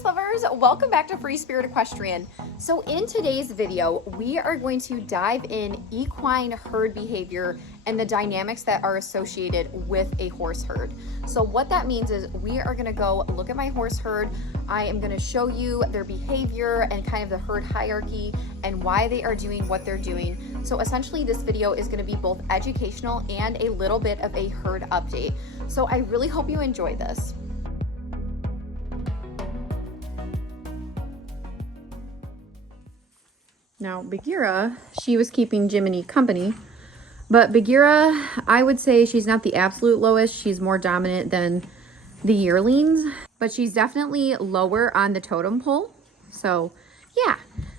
horse lovers, welcome back to Free Spirit Equestrian. So in today's video, we are going to dive in equine herd behavior and the dynamics that are associated with a horse herd. So what that means is we are going to go look at my horse herd. I am going to show you their behavior and kind of the herd hierarchy and why they are doing what they're doing. So essentially this video is going to be both educational and a little bit of a herd update. So I really hope you enjoy this. Now, Bagheera, she was keeping Jiminy company, but Bagheera, I would say she's not the absolute lowest. She's more dominant than the yearlings, but she's definitely lower on the totem pole. So yeah,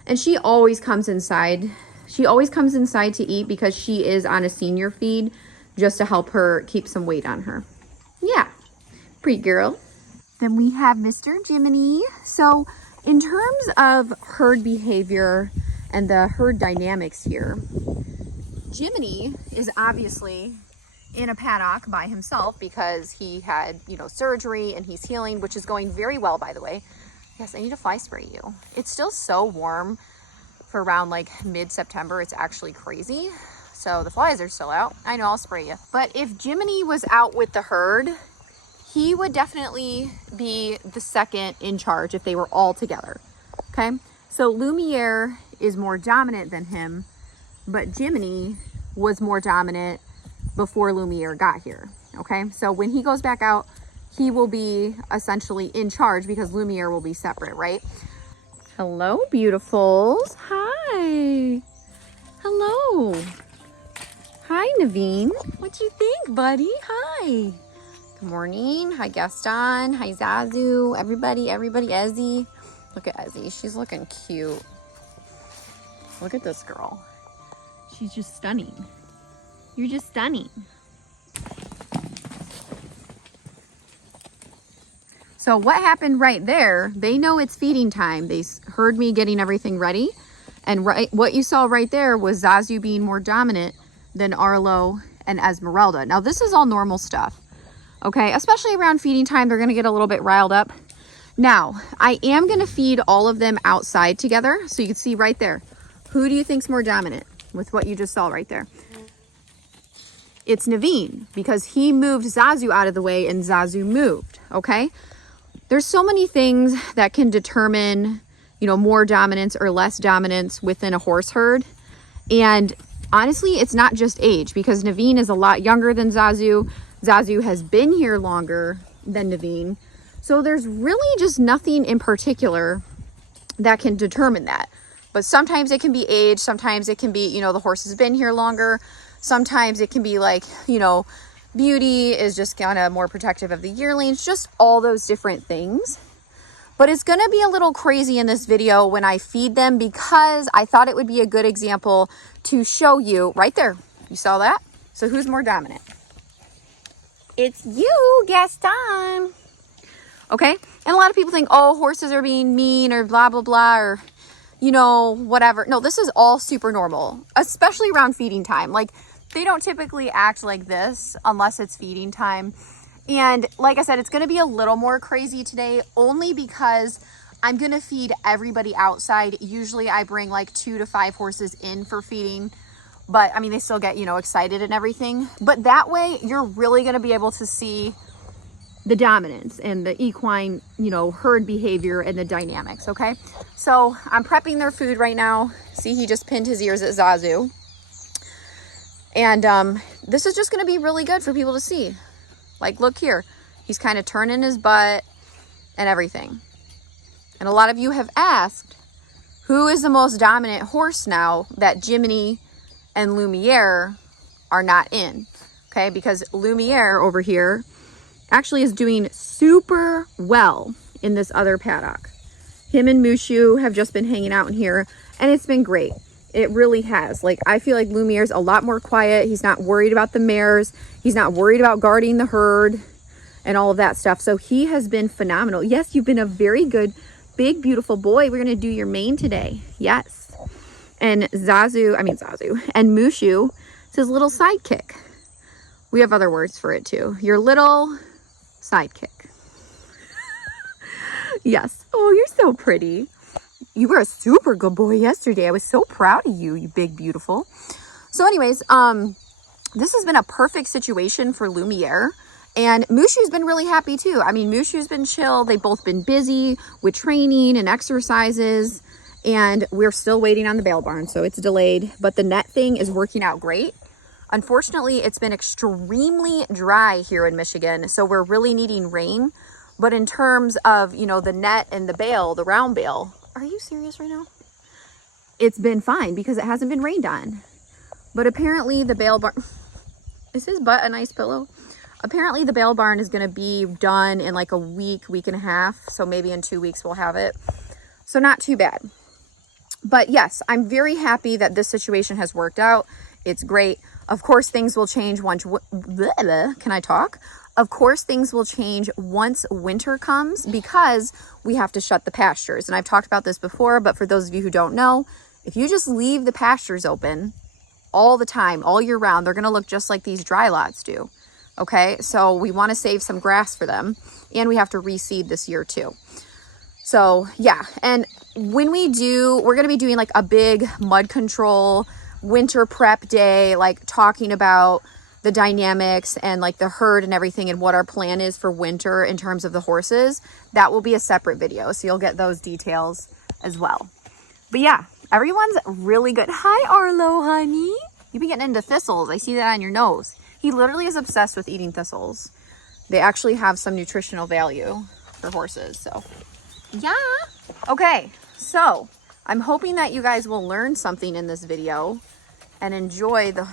and she always comes inside. She always comes inside to eat because she is on a senior feed just to help her keep some weight on her. Yeah, pretty girl. Then we have Mr. Jiminy. So in terms of herd behavior and the herd dynamics here, Jiminy is obviously in a paddock by himself because he had, surgery and he's healing, which is going very well, by the way. Yes, I need to fly spray you. It's still so warm for around like mid-September. It's actually crazy. So the flies are still out. I know, I'll spray you. But if Jiminy was out with the herd, he would definitely be the second in charge if they were all together. Okay, so Lumiere is more dominant than him, but Jiminy was more dominant before Lumiere got here. Okay, so when he goes back out, he will be essentially in charge because Lumiere will be separate, right? Hello, beautifuls. Hi. Hello. Hi, NAVEEN. What you think, buddy? Hi. Good morning. Hi, Gaston. Hi, ZAZU. Everybody, Ezzy. Look at Ezzy. She's looking cute. Look at this girl. She's just stunning. You're just stunning. So what happened right there, they know it's feeding time. They heard me getting everything ready. And what you saw right there was ZAZU being more dominant than Arlo and Esmeralda. Now this is all normal stuff. Okay, especially around feeding time, they're gonna get a little bit riled up. Now, I am gonna feed all of them outside together. So you can see right there. Who do you think's more dominant with what you just saw right there? It's NAVEEN because he moved ZAZU out of the way and ZAZU moved, okay? There's so many things that can determine, more dominance or less dominance within a horse herd. And honestly, it's not just age because NAVEEN is a lot younger than ZAZU. ZAZU has been here longer than NAVEEN. So there's really just nothing in particular that can determine that. But sometimes it can be age, sometimes it can be, the horse has been here longer. Sometimes it can be like, beauty is just kind of more protective of the yearlings, just all those different things. But it's going to be a little crazy in this video when I feed them because I thought it would be a good example to show you right there. You saw that? So who's more dominant? It's you, Gaston. Okay. And a lot of people think, oh, horses are being mean or blah, blah, blah, or whatever. No, this is all super normal, especially around feeding time. Like they don't typically act like this unless it's feeding time. And like I said, it's going to be a little more crazy today only because I'm going to feed everybody outside. Usually I bring like 2 to 5 horses in for feeding, but I mean, they still get, excited and everything, but that way you're really going to be able to see the dominance and the equine, herd behavior and the dynamics. Okay. So I'm prepping their food right now. See, he just pinned his ears at ZAZU. And this is just going to be really good for people to see. Like, look here, he's kind of turning his butt and everything. And a lot of you have asked, who is the most dominant horse now that Jiminy and Lumiere are not in? Okay. Because Lumiere over here actually is doing super well in this other paddock. Him and Mushu have just been hanging out in here and it's been great. It really has. Like, I feel like Lumiere's a lot more quiet. He's not worried about the mares. He's not worried about guarding the herd and all of that stuff. So he has been phenomenal. Yes, you've been a very good, big, beautiful boy. We're going to do your mane today. Yes. And ZAZU and Mushu is his little sidekick. We have other words for it too. Your little sidekick. Yes. Oh, you're so pretty. You were a super good boy yesterday. I was so proud of you, you big beautiful. So anyways, this has been a perfect situation for Lumiere. And Mushu's been really happy too. I mean, Mushu's been chill. They've both been busy with training and exercises. And we're still waiting on the bale barn, so it's delayed. But the net thing is working out great. Unfortunately, it's been extremely dry here in Michigan, so we're really needing rain. But in terms of, you know, the net and the bale, the round bale, are you serious right now? It's been fine because it hasn't been rained on. But apparently the bale barn, is his butt a nice pillow? Apparently the bale barn is going to be done in like a week, week and a half. So maybe in 2 weeks we'll have it. So not too bad. But yes, I'm very happy that this situation has worked out. It's great. Of course, things will change once, can I talk? Of course, things will change once winter comes because we have to shut the pastures. And I've talked about this before, but for those of you who don't know, if you just leave the pastures open all the time, all year round, they're going to look just like these dry lots do. Okay, so we want to save some grass for them, and we have to reseed this year too. So yeah, and when we do, we're going to be doing like a big mud control winter prep day, like talking about the dynamics and like the herd and everything and what our plan is for winter in terms of the horses. That will be a separate video, so you'll get those details as well. But yeah, everyone's really good. Hi, Arlo, honey. You've been getting into thistles. I see that on your nose. He literally is obsessed with eating thistles. They actually have some nutritional value for horses, so yeah. Okay, so I'm hoping that you guys will learn something in this video and enjoy the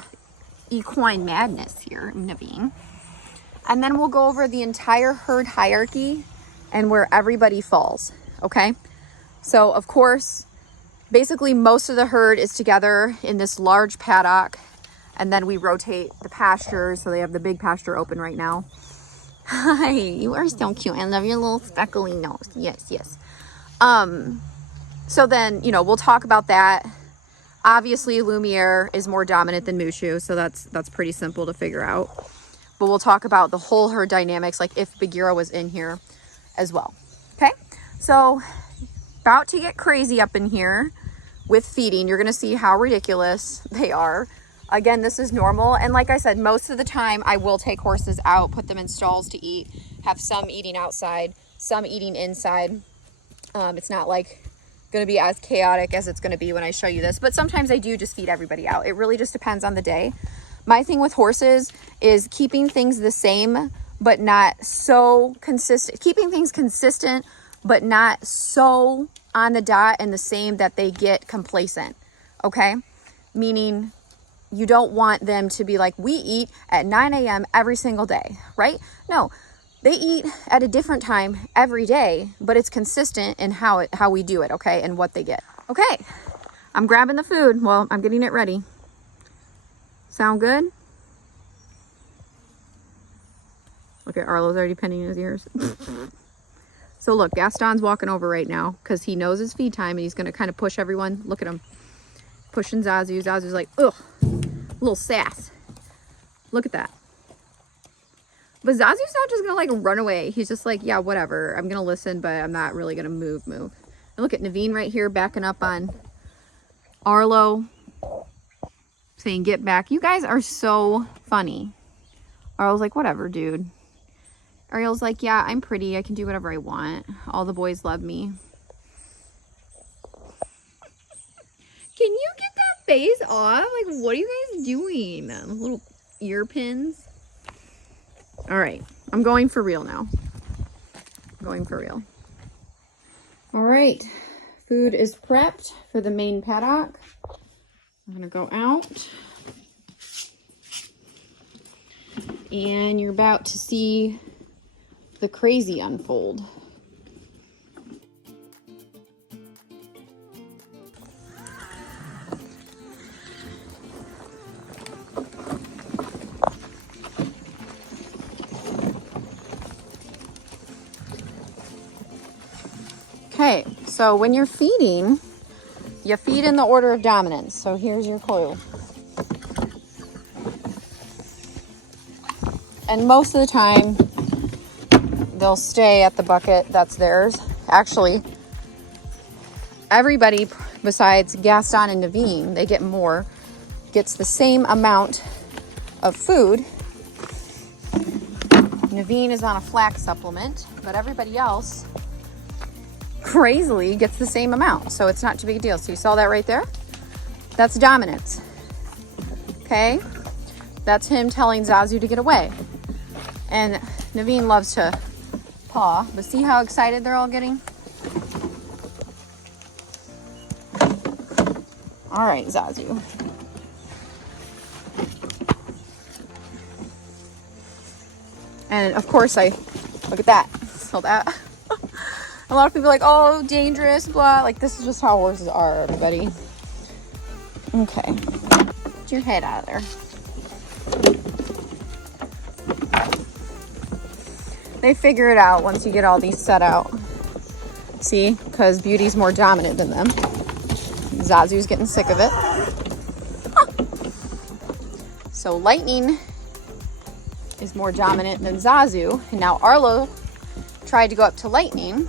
equine madness here, NAVEEN. And then we'll go over the entire herd hierarchy and where everybody falls, okay? So of course, basically most of the herd is together in this large paddock, and then we rotate the pastures, so they have the big pasture open right now. Hi, you are so cute. I love your little speckly nose. Yes, yes. So then, you know, we'll talk about that. Obviously, Lumiere is more dominant than Mushu, so that's pretty simple to figure out. But we'll talk about the whole herd dynamics, like if BAGHEERA was in here as well. Okay, so about to get crazy up in here with feeding. You're gonna see how ridiculous they are. Again, this is normal, and like I said, most of the time I will take horses out, put them in stalls to eat, have some eating outside, some eating inside. It's not like going to be as chaotic as it's going to be when I show you this, but sometimes I do just feed everybody out. It really just depends on the day. My thing with horses is keeping things the same, but not so consistent, keeping things consistent, but not so on the dot and the same that they get complacent. Okay. Meaning you don't want them to be like, we eat at 9 a.m. every single day, right? No, they eat at a different time every day, but it's consistent in how we do it, okay, and what they get. Okay, I'm grabbing the food. Well, I'm getting it ready. Sound good? Look at Arlo's already pinning his ears. So look, Gaston's walking over right now because he knows it's feed time and he's going to kind of push everyone. Look at him. Pushing ZAZU. ZAZU's like, ugh, a little sass. Look at that. But ZAZU's not just gonna like run away. He's just like, yeah, whatever. I'm gonna listen, but I'm not really gonna move. And look at NAVEEN right here backing up on Arlo, saying, get back. You guys are so funny. Arlo's like, whatever, dude. Ariel's like, yeah, I'm pretty. I can do whatever I want. All the boys love me. Can you get that face off? Like, what are you guys doing? Little ear pins. All right, I'm going for real now. Going for real. All right, food is prepped for the main paddock. I'm gonna go out. And you're about to see the crazy unfold. Okay, so when you're feeding, you feed in the order of dominance. So here's your clue. And most of the time, they'll stay at the bucket that's theirs. actually, everybody besides Gaston and NAVEEN, they get more, gets the same amount of food. NAVEEN is on a flax supplement, but everybody else crazily gets the same amount, so it's not too big a deal. So you saw that right there? That's dominance. Okay? That's him telling ZAZU to get away. And NAVEEN loves to paw, but see how excited they're all getting? All right, ZAZU. And of course look at that. So that, a lot of people are like, oh, dangerous, blah. Like, this is just how horses are, everybody. Okay. Get your head out of there. They figure it out once you get all these set out. See? Because Beauty's more dominant than them. ZAZU's getting sick of it. So Lightning is more dominant than ZAZU. And now Arlo tried to go up to Lightning.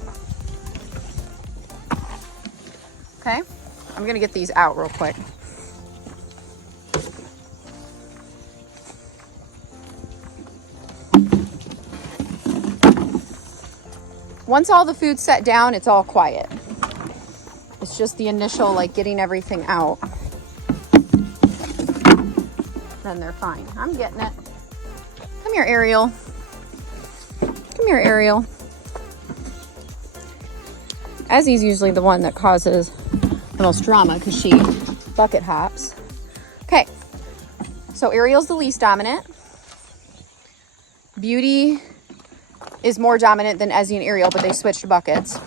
Okay. I'm going to get these out real quick. Once all the food's set down, it's all quiet. It's just the initial, like, getting everything out. Then they're fine. I'm getting it. Come here, Ariel. Come here, Ariel. Ezzy's usually the one that causes the most drama because she bucket hops. Okay. So Ariel's the least dominant. Beauty is more dominant than Ezzy and Ariel, but they switched buckets.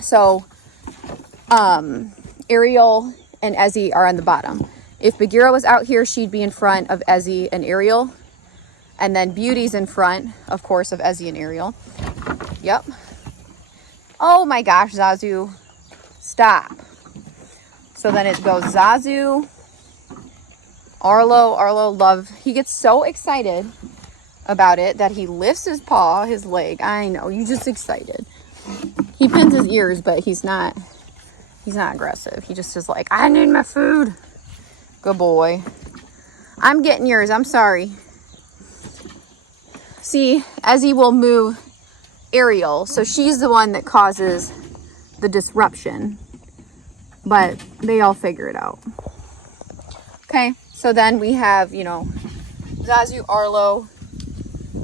So Ariel and Ezzy are on the bottom. If Bagheera was out here, she'd be in front of Ezzy and Ariel. And then Beauty's in front, of course, of Ezzy and Ariel. Yep. Oh my gosh, ZAZU. Stop. So then it goes ZAZU, Arlo, he gets so excited about it that he lifts his paw, his leg. I know, you just excited. He pins his ears, but he's not aggressive. He just is like, I need my food. Good boy. I'm getting yours. I'm sorry. See, Ezzy will move Ariel, so she's the one that causes the disruption, but they all figure it out. Okay, so then we have, you know, ZAZU, Arlo,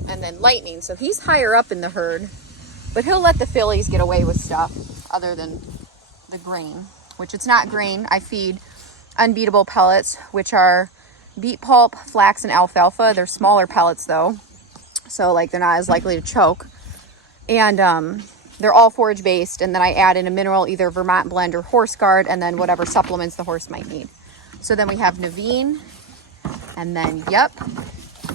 and then Lightning. So he's higher up in the herd, but he'll let the fillies get away with stuff other than the grain, which it's not grain. I feed unbeatable pellets, which are beet pulp, flax, and alfalfa. They're smaller pellets though, so like they're not as likely to choke. And they're all forage based, and then I add in a mineral, either Vermont Blend or Horse Guard, and then whatever supplements the horse might need. So then we have NAVEEN, and then yep,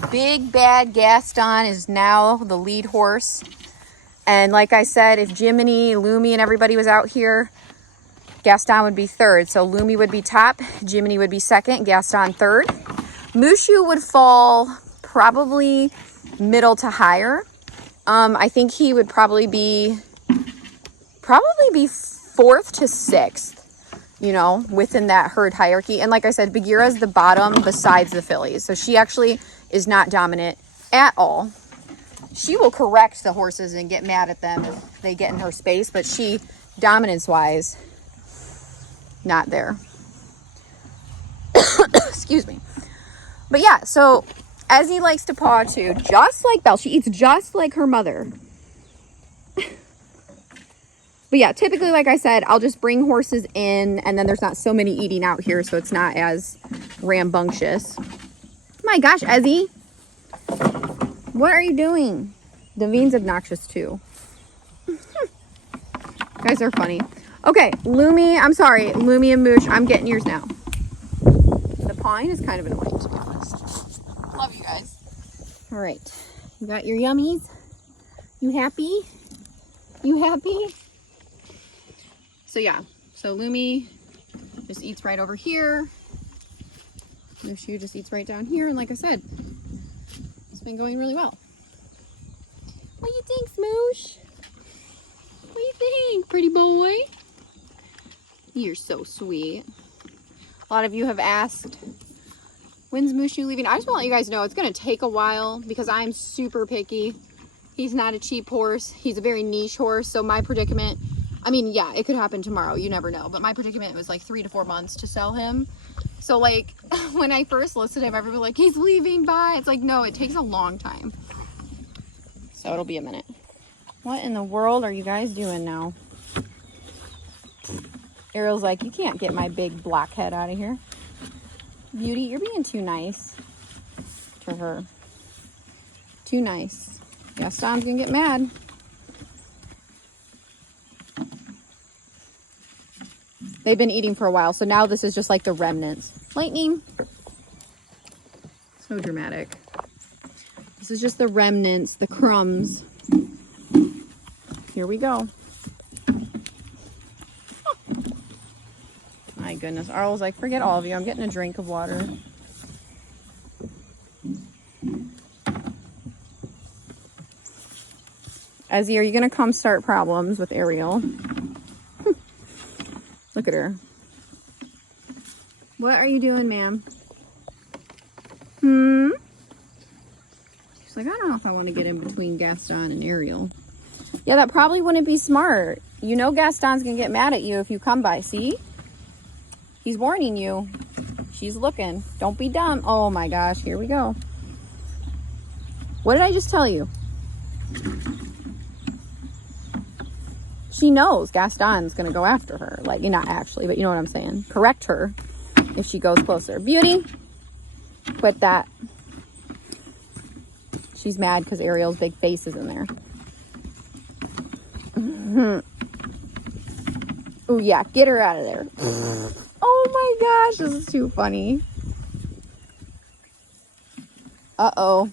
big bad Gaston is now the lead horse. And like I said, if Jiminy, Lumi, and everybody was out here, Gaston would be third. So Lumi would be top, Jiminy would be second, Gaston third. Mushu would fall probably middle to higher. I think he would probably be fourth to sixth, you know, within that herd hierarchy. And like I said, Bagheera is the bottom besides the fillies. So she actually is not dominant at all. She will correct the horses and get mad at them if they get in her space, but she, dominance-wise, not there. Excuse me. But yeah, so Ezzy likes to paw too, just like Belle. She eats just like her mother. But yeah, typically, like I said, I'll just bring horses in, and then there's not so many eating out here, so it's not as rambunctious. My gosh, Ezzy. What are you doing? NAVEEN's obnoxious too. You guys are funny. Okay, Lumi, I'm sorry. Lumi and Mush, I'm getting yours now. The pawing is kind of annoying, to be honest. Love you guys. All right, you got your yummies? You happy? You happy? So yeah, so Lumi just eats right over here. Mushu just eats right down here. And like I said, it's been going really well. What do you think, Smoosh? What do you you think, pretty boy? You're so sweet. A lot of you have asked, when's Mushu leaving? I just want to let you guys know it's going to take a while because I'm super picky. He's not a cheap horse. He's a very niche horse. So my predicament, I mean, yeah, it could happen tomorrow. You never know. But my predicament was like 3 to 4 months to sell him. So like when I first listed him, everybody was like, he's leaving, bye. It's like, no, it takes a long time. So it'll be a minute. What in the world are you guys doing now? Ariel's like, you can't get my big black head out of here. Beauty, you're being too nice to her. Too nice. Gaston's gonna get mad. They've been eating for a while, so now this is just like the remnants. Lightning. So dramatic. This is just the remnants, the crumbs. Here we go. My goodness. Arlo's like, forget all of you. I'm getting a drink of water. Ezzy, are you going to come start problems with Ariel? Look at her. What are you doing, ma'am? She's like, I don't know if I want to get in between Gaston and Ariel. Yeah, that probably wouldn't be smart. You know Gaston's going to get mad at you if you come by. See? He's warning you. She's looking. Don't be dumb. Oh my gosh, here we go. What did I just tell you? She knows Gaston's going to go after her. Like, not actually, but you know what I'm saying. Correct her if she goes closer. Beauty, quit that. She's mad because Ariel's big face is in there. Oh, yeah, get her out of there. Oh my gosh, this is too funny. Uh-oh.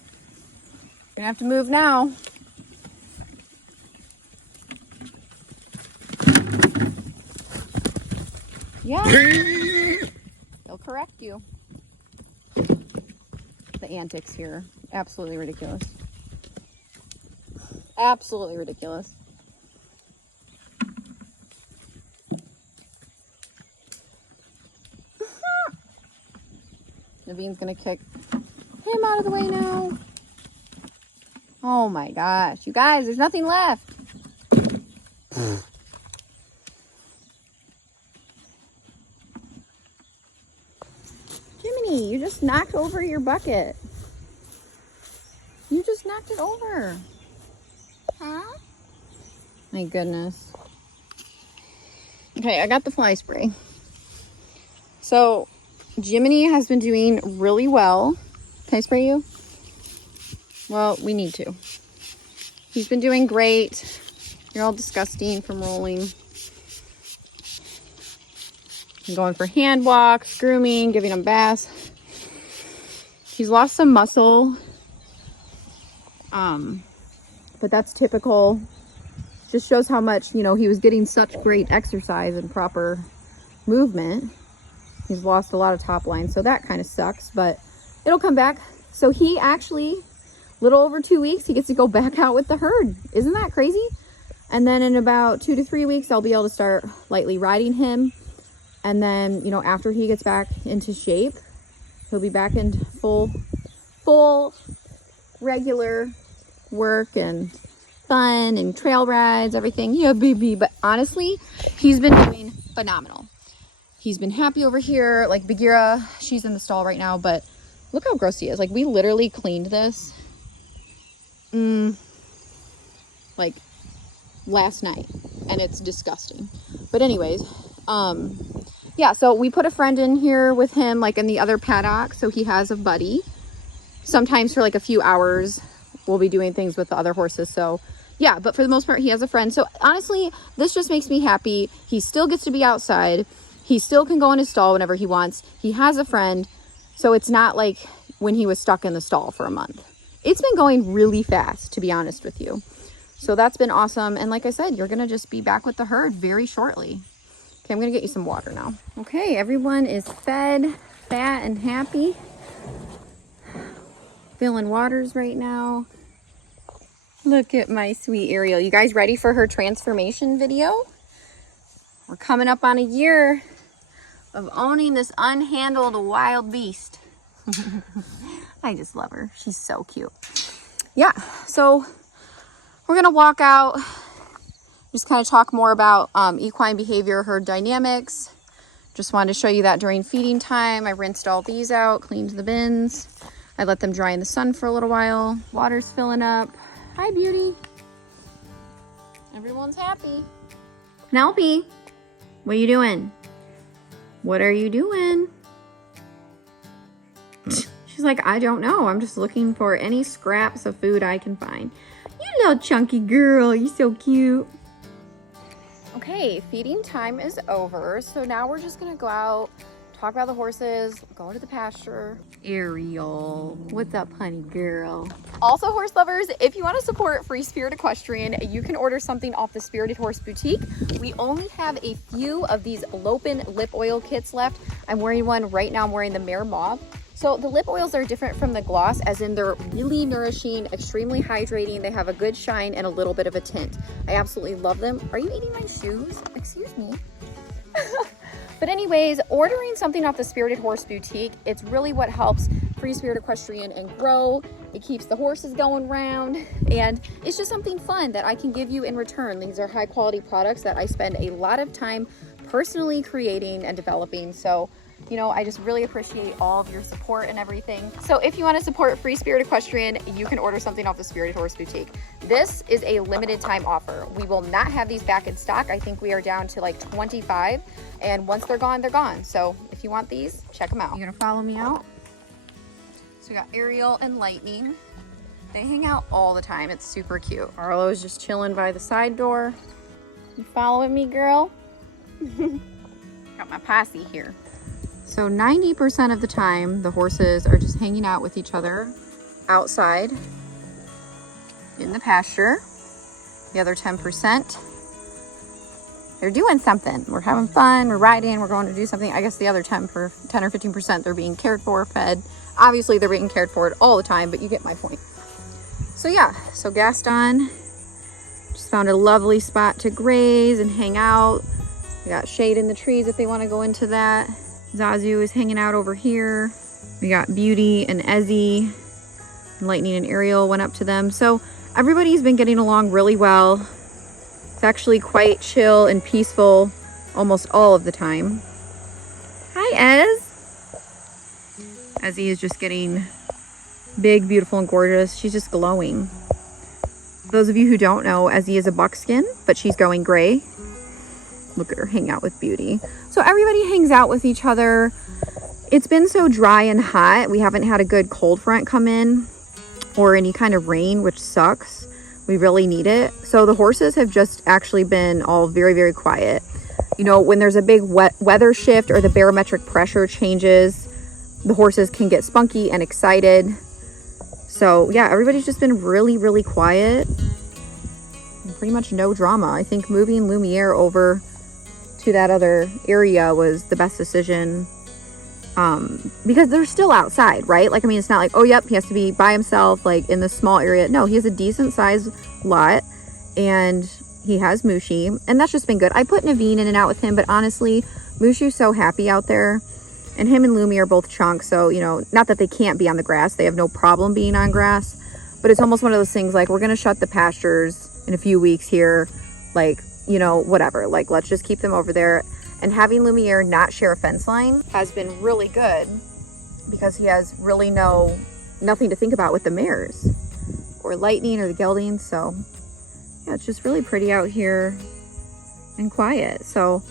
Gonna have to move now. Yeah. They'll correct you. The antics here. Absolutely ridiculous. Absolutely ridiculous. Naveen's gonna kick him out of the way now. Oh my gosh. You guys, there's nothing left. Jiminy, you just knocked over your bucket. You just knocked it over. Huh? My goodness. Okay, I got the fly spray. So, Jiminy has been doing really well. Can I spray you? Well, we need to. He's been doing great. You're all disgusting from rolling. I'm going for hand walks, grooming, giving him baths. He's lost some muscle. But that's typical. Just shows how much, you know, he was getting such great exercise and proper movement. He's lost a lot of top line, so that kind of sucks, but it'll come back. So he actually, little over 2 weeks, he gets to go back out with the herd. Isn't that crazy? And then in about 2 to 3 weeks, I'll be able to start lightly riding him. And then, you know, after he gets back into shape, he'll be back in full regular work and fun and trail rides, everything. Yeah, baby. But honestly, he's been doing phenomenal. He's been happy over here. Like Bagheera, she's in the stall right now, but look how gross he is. Like, we literally cleaned this like last night, and it's disgusting. But anyways, yeah, so we put a friend in here with him, like in the other paddock, so he has a buddy. Sometimes for like a few hours we'll be doing things with the other horses. So yeah, but for the most part he has a friend. So honestly, this just makes me happy. He still gets to be outside. He still can go in his stall whenever he wants. He has a friend. So it's not like when he was stuck in the stall for a month. It's been going really fast, to be honest with you. So that's been awesome. And like I said, you're going to just be back with the herd very shortly. Okay, I'm going to get you some water now. Okay, everyone is fed, fat, and happy. Filling waters right now. Look at my sweet Ariel. You guys ready for her transformation video? We're coming up on a year of owning this unhandled wild beast. I just love her. She's so cute. Yeah, so we're gonna walk out, just kind of talk more about equine behavior, herd dynamics. Just wanted to show you that during feeding time. I rinsed all these out, cleaned the bins. I let them dry in the sun for a little while. Water's filling up. Hi, beauty. Everyone's happy. Penelope, what are you doing? What are you doing? She's like, I don't know. I'm just looking for any scraps of food I can find. You little chunky girl, you're so cute. Okay, feeding time is over. So now we're just gonna go out, talk about the horses, go to the pasture. Ariel, what's up, honey girl? Also, horse lovers, if you want to support Free Spirit Equestrian, you can order something off the Spirited Horse Boutique. We only have a few of these Lopin lip oil kits left. I'm wearing one right now. I'm wearing the Mare Mauve. So the lip oils are different from the gloss, as in they're really nourishing, extremely hydrating. They have a good shine and a little bit of a tint. I absolutely love them. Are you eating my shoes? Excuse me. But anyways, ordering something off the Spirited Horse Boutique, it's really what helps Free Spirit Equestrian and grow. It keeps the horses going round, and it's just something fun that I can give you in return. These are high quality products that I spend a lot of time personally creating and developing. So, you know, I just really appreciate all of your support and everything. So if you want to support Free Spirit Equestrian, you can order something off the Spirited Horse Boutique. This is a limited time offer. We will not have these back in stock. I think we are down to like 25, and once they're gone, they're gone. So if you want these, check them out. You're gonna follow me out? So we got Ariel and Lightning. They hang out all the time. It's super cute. Arlo is just chilling by the side door. You following me, girl? Got my posse here. So 90% of the time, the horses are just hanging out with each other outside in the pasture. The other 10%, they're doing something. We're having fun, we're riding, we're going to do something. I guess the other 10 or 15%, they're being cared for, fed. Obviously, they're being cared for all the time, but you get my point. So yeah, so Gaston just found a lovely spot to graze and hang out. We got shade in the trees if they want to go into that. ZAZU is hanging out over here. We got Beauty and Ezzy. Lightning and Ariel went up to them. So everybody's been getting along really well. It's actually quite chill and peaceful almost all of the time. Hi, Ez. Ezzy is just getting big, beautiful, and gorgeous. She's just glowing. Those of you who don't know, Ezzy is a buckskin, but she's going gray. Look at her hang out with Beauty. So everybody hangs out with each other. It's been so dry and hot. We haven't had a good cold front come in or any kind of rain, which sucks. We really need it. So the horses have just actually been all very, very quiet. You know, when there's a big weather shift or the barometric pressure changes, the horses can get spunky and excited. So yeah, everybody's just been really, really quiet. Pretty much no drama. I think moving Lumiere over to that other area was the best decision, because they're still outside, right? Like, I mean, it's not like, oh yep, he has to be by himself like in this small area. No, he has a decent sized lot and he has Mushu, and that's just been good. I put NAVEEN in and out with him, but honestly, Mushu's so happy out there, and him and Lumiere are both chunks, so you know, not that they can't be on the grass, they have no problem being on grass, but it's almost one of those things like, we're gonna shut the pastures in a few weeks here, like, you know, whatever, like, let's just keep them over there. And having Lumiere not share a fence line has been really good, because he has really nothing to think about with the mares or Lightning or the geldings. So yeah, it's just really pretty out here and quiet. So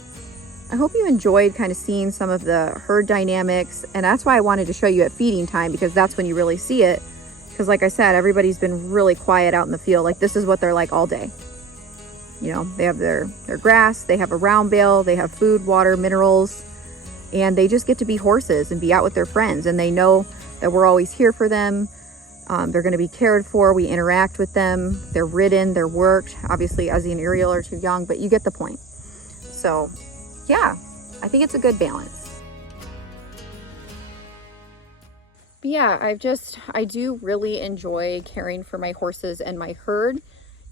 I hope you enjoyed kind of seeing some of the herd dynamics, and that's why I wanted to show you at feeding time, because that's when you really see it. Because like I said, everybody's been really quiet out in the field. Like, this is what they're like all day. You know, they have their grass, they have a round bale, they have food, water, minerals, and they just get to be horses and be out with their friends. And they know that we're always here for them. They're going to be cared for. We interact with them. They're ridden, they're worked. Obviously, Ezzy and Ariel are too young, but you get the point. So yeah, I think it's a good balance. But yeah, I do really enjoy caring for my horses and my herd.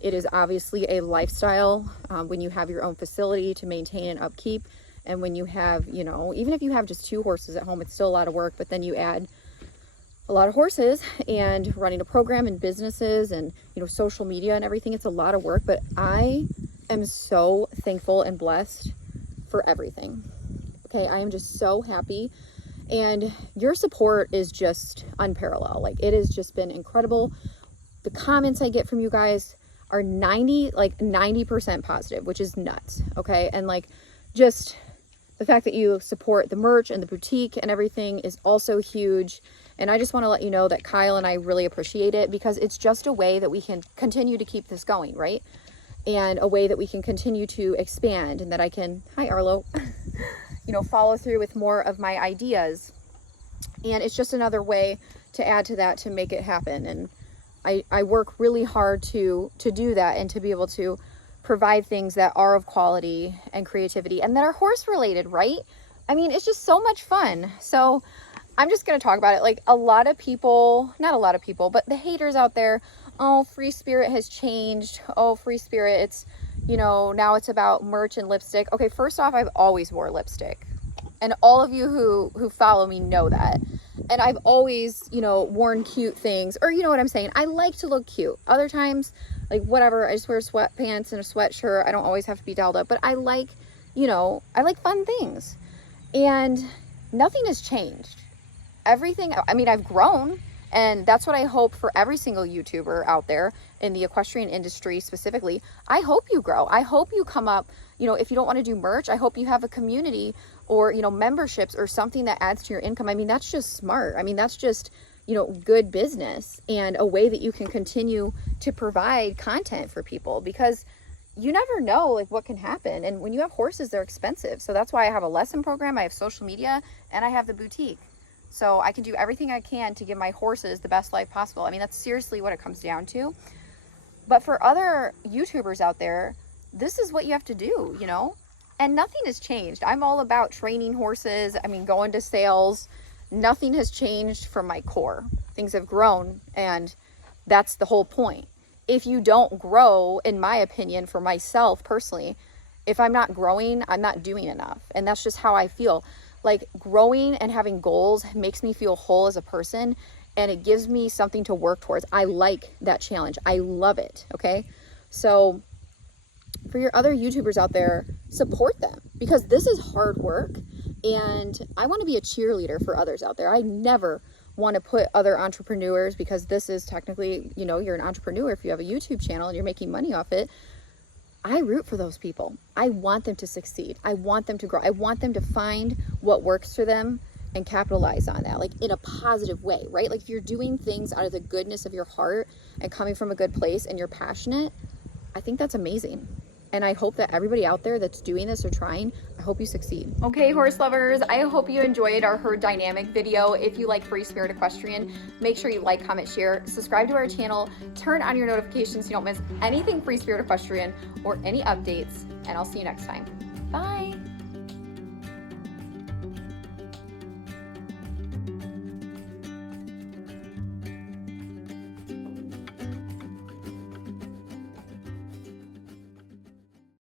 It is obviously a lifestyle when you have your own facility to maintain and upkeep. And when you have, you know, even if you have just 2 horses at home, it's still a lot of work, but then you add a lot of horses and running a program and businesses and, you know, social media and everything. It's a lot of work, but I am so thankful and blessed for everything. Okay, I am just so happy. And your support is just unparalleled. Like, it has just been incredible. The comments I get from you guys are 90% positive, which is nuts. Okay, and like, just the fact that you support the merch and the boutique and everything is also huge. And I just want to let you know that Kyle and I really appreciate it, because it's just a way that we can continue to keep this going, right? And a way that we can continue to expand, and that I can, hi Arlo, you know, follow through with more of my ideas. And it's just another way to add to that, to make it happen. And I work really hard to do that, and to be able to provide things that are of quality and creativity and that are horse related, right? I mean, it's just so much fun. So I'm just going to talk about it. Like, a lot of people, not a lot of people, but the haters out there, oh, Free Spirit has changed. Oh, Free Spirit, it's, you know, now it's about merch and lipstick. Okay, first off, I've always wore lipstick. And all of you who follow me know that. And I've always, you know, worn cute things, or you know what I'm saying? I like to look cute. Other times, like, whatever, I just wear sweatpants and a sweatshirt. I don't always have to be dolled up, but I like, you know, I like fun things. And nothing has changed. Everything, I mean, I've grown, and that's what I hope for every single YouTuber out there in the equestrian industry specifically. I hope you grow. I hope you come up, you know, if you don't want to do merch, I hope you have a community or, you know, memberships or something that adds to your income. I mean, that's just smart. I mean, that's just, you know, good business, and a way that you can continue to provide content for people, because you never know, like, what can happen. And when you have horses, they're expensive. So that's why I have a lesson program, I have social media, and I have the boutique. So I can do everything I can to give my horses the best life possible. I mean, that's seriously what it comes down to. But for other YouTubers out there, this is what you have to do, you know? And nothing has changed. I'm all about training horses. I mean, going to sales. Nothing has changed from my core. Things have grown, and that's the whole point. If you don't grow, in my opinion, for myself personally, if I'm not growing, I'm not doing enough. And that's just how I feel. Like, growing and having goals makes me feel whole as a person, and it gives me something to work towards. I like that challenge. I love it. Okay. So for your other YouTubers out there, support them, because this is hard work, and I want to be a cheerleader for others out there. I never want to put other entrepreneurs, because this is technically, you know, you're an entrepreneur if you have a YouTube channel and you're making money off it. I root for those people. I want them to succeed. I want them to grow. I want them to find what works for them and capitalize on that, like, in a positive way, right? Like, if you're doing things out of the goodness of your heart and coming from a good place and you're passionate, I think that's amazing. And I hope that everybody out there that's doing this or trying, I hope you succeed. Okay, horse lovers, I hope you enjoyed our herd dynamic video. If you like Free Spirit Equestrian, make sure you like, comment, share, subscribe to our channel, turn on your notifications so you don't miss anything Free Spirit Equestrian or any updates, and I'll see you next time. Bye.